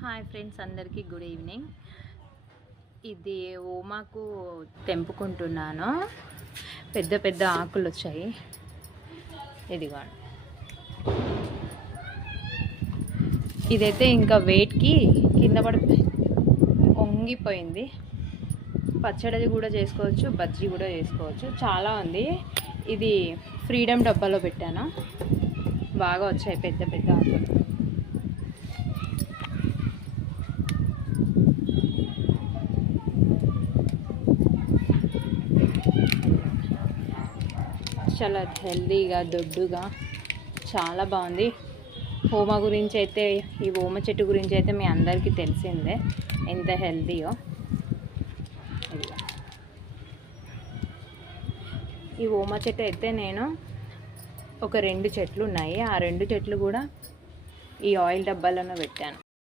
Hi friends, అందరికీ good evening. ఇది ఓమాకు తెంపుకుంటున్నాను. పెద్ద పెద్ద ఆకులు వచ్చాయి. ఇదిగోండి, ఇదైతే ఇంకా వెయిట్కి కింద పడి వంగిపోయింది. పచ్చడి కూడా చేసుకోవచ్చు, బజ్జీ కూడా చేసుకోవచ్చు. చాలా ఉంది. ఇది ఫ్రీడమ్ డబ్బాలో పెట్టాను. బాగా వచ్చాయి పెద్ద పెద్ద ఆకులు. చాలా హెల్దీగా దొడ్డుగా చాలా బాగుంది. ఓమా గురించి అయితే, ఈ ఓమ చెట్టు గురించి అయితే మీ అందరికీ తెలిసిందే ఎంత హెల్దీయో. ఈ ఓమ చెట్టు అయితే నేను ఒక 2 చెట్లు ఉన్నాయి. ఆ 2 చెట్లు కూడా ఈ ఆయిల్ డబ్బాలోనే పెట్టాను.